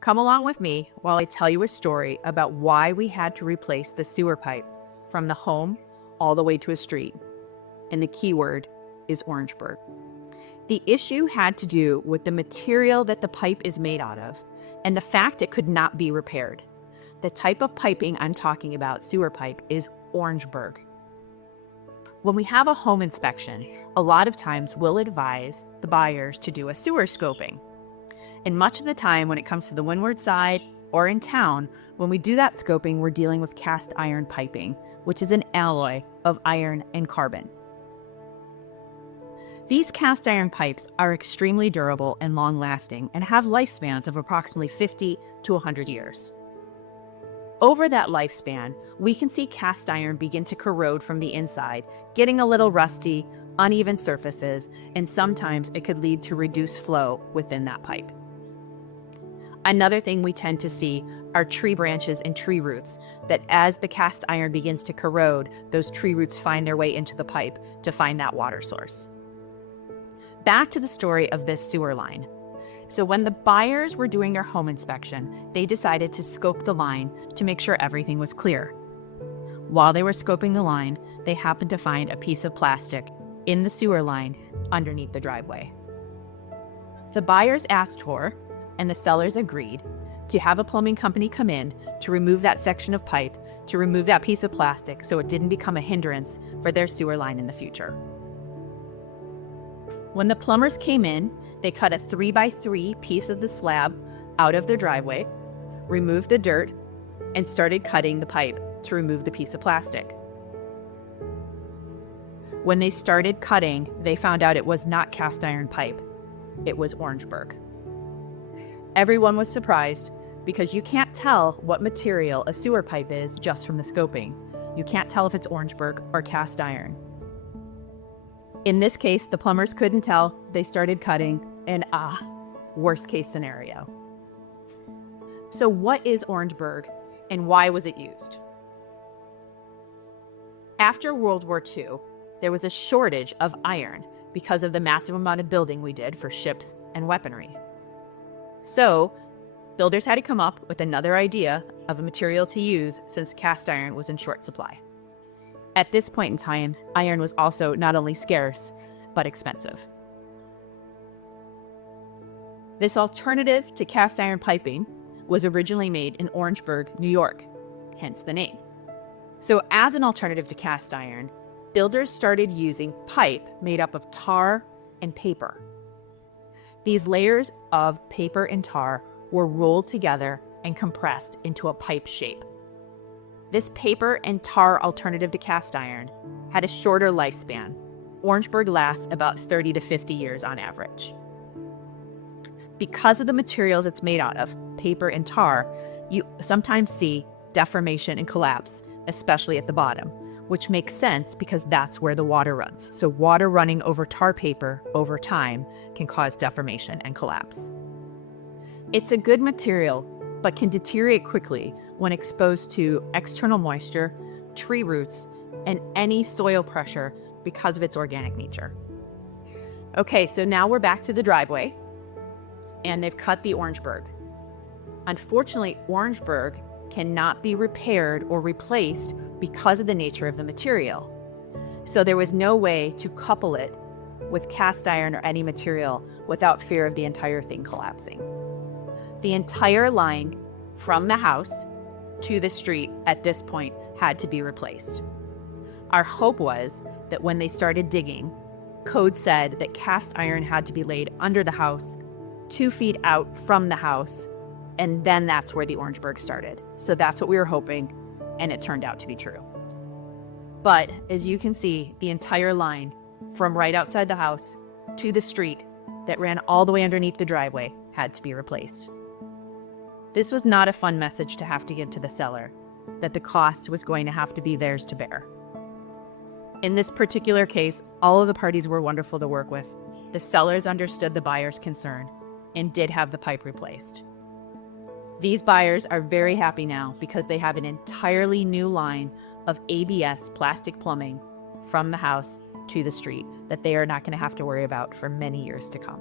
Come along with me while I tell you a story about why we had to replace the sewer pipe from the home all the way to a street. And the key word is Orangeburg. The issue had to do with the material that the pipe is made out of and the fact it could not be repaired. The type of piping I'm talking about, sewer pipe, is Orangeburg. When we have a home inspection, a lot of times we'll advise the buyers to do a sewer scoping. And much of the time when it comes to the windward side or in town, when we do that scoping, we're dealing with cast iron piping, which is an alloy of iron and carbon. These cast iron pipes are extremely durable and long-lasting and have lifespans of approximately 50 to 100 years. Over that lifespan, we can see cast iron begin to corrode from the inside, getting a little rusty, uneven surfaces, and sometimes it could lead to reduced flow within that pipe. Another thing we tend to see are tree branches and tree roots, that as the cast iron begins to corrode, those tree roots find their way into the pipe to find that water source. Back to the story of this sewer line. So when the buyers were doing their home inspection, they decided to scope the line to make sure everything was clear. While they were scoping the line, they happened to find a piece of plastic in the sewer line underneath the driveway. The buyers asked for, and the sellers agreed, to have a plumbing company come in to remove that section of pipe, to remove that piece of plastic so it didn't become a hindrance for their sewer line in the future. When the plumbers came in, they cut a 3x3 piece of the slab out of their driveway, removed the dirt, and started cutting the pipe to remove the piece of plastic. When they started cutting, they found out it was not cast iron pipe. It was Orangeburg. Everyone was surprised because you can't tell what material a sewer pipe is just from the scoping. You can't tell if it's Orangeburg or cast iron. In this case, the plumbers couldn't tell. They started cutting, and worst case scenario. So what is Orangeburg, and why was it used? After World War II, there was a shortage of iron because of the massive amount of building we did for ships and weaponry. So builders had to come up with another idea of a material to use since cast iron was in short supply. At this point in time, iron was also not only scarce, but expensive. This alternative to cast iron piping was originally made in Orangeburg, New York, hence the name. So as an alternative to cast iron, builders started using pipe made up of tar and paper. These layers of paper and tar were rolled together and compressed into a pipe shape. This paper and tar alternative to cast iron had a shorter lifespan. Orangeburg lasts about 30 to 50 years on average. Because of the materials it's made out of, paper and tar, you sometimes see deformation and collapse, especially at the bottom, which makes sense because that's where the water runs. So water running over tar paper over time can cause deformation and collapse. It's a good material, but can deteriorate quickly when exposed to external moisture, tree roots, and any soil pressure because of its organic nature. Okay, so now we're back to the driveway, and they've cut the Orangeburg. Unfortunately, Orangeburg cannot be repaired or replaced because of the nature of the material. So there was no way to couple it with cast iron or any material without fear of the entire thing collapsing. The entire line from the house to the street at this point had to be replaced. Our hope was that when they started digging, code said that cast iron had to be laid under the house, 2 feet out from the house, and then that's where the Orangeburg started. So that's what we were hoping, and it turned out to be true. But as you can see, the entire line from right outside the house to the street that ran all the way underneath the driveway had to be replaced. This was not a fun message to have to give to the seller, that the cost was going to have to be theirs to bear. In this particular case, all of the parties were wonderful to work with. The sellers understood the buyer's concern and did have the pipe replaced. These buyers are very happy now because they have an entirely new line of ABS plastic plumbing from the house to the street that they are not going to have to worry about for many years to come.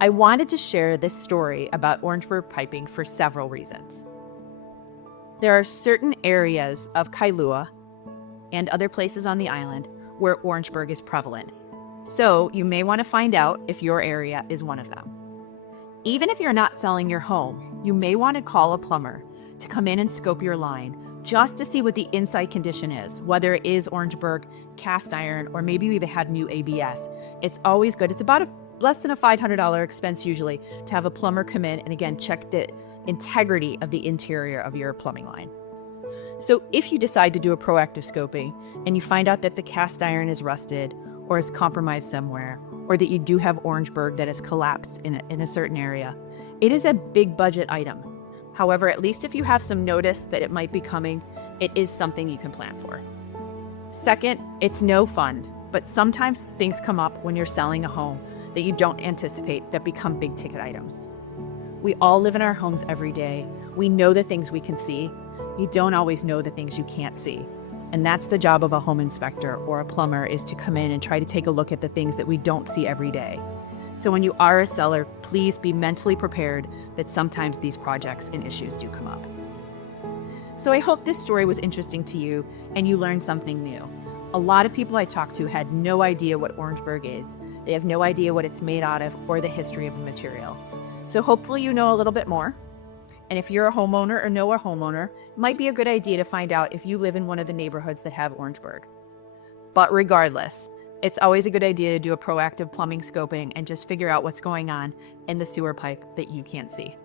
I wanted to share this story about Orangeburg piping for several reasons. There are certain areas of Kailua and other places on the island where Orangeburg is prevalent. So you may want to find out if your area is one of them. Even if you're not selling your home, you may want to call a plumber to come in and scope your line just to see what the inside condition is, whether it is Orangeburg, cast iron, or maybe you even had new ABS. It's always good. It's about less than a $500 expense usually to have a plumber come in and again check the integrity of the interior of your plumbing line. So if you decide to do a proactive scoping and you find out that the cast iron is rusted or is compromised somewhere, or that you do have Orangeburg that has collapsed in a certain area, it is a big budget item. However, at least if you have some notice that it might be coming, it is something you can plan for. Second, it's no fun, but sometimes things come up when you're selling a home that you don't anticipate that become big ticket items. We all live in our homes every day. We know the things we can see. You don't always know the things you can't see. And that's the job of a home inspector or a plumber, is to come in and try to take a look at the things that we don't see every day. So when you are a seller, please be mentally prepared that sometimes these projects and issues do come up. So I hope this story was interesting to you and you learned something new. A lot of people I talked to had no idea what Orangeburg is. They have no idea what it's made out of or the history of the material. So hopefully you know a little bit more. And if you're a homeowner or know a homeowner, it might be a good idea to find out if you live in one of the neighborhoods that have Orangeburg. But regardless, it's always a good idea to do a proactive plumbing scoping and just figure out what's going on in the sewer pipe that you can't see.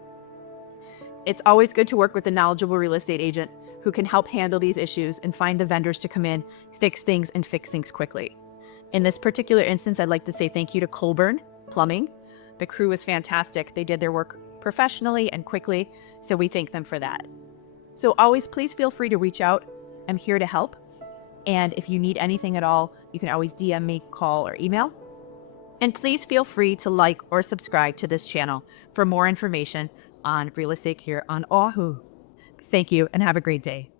It's always good to work with a knowledgeable real estate agent who can help handle these issues and find the vendors to come in, fix things quickly. In this particular instance, I'd like to say thank you to Colburn Plumbing. The crew was fantastic. They did their work professionally and quickly, so we thank them for that. So always, please feel free to reach out. I'm here to help. And if you need anything at all, you can always DM me, call, or email. And please feel free to like or subscribe to this channel for more information on real estate here on Oahu. Thank you and have a great day.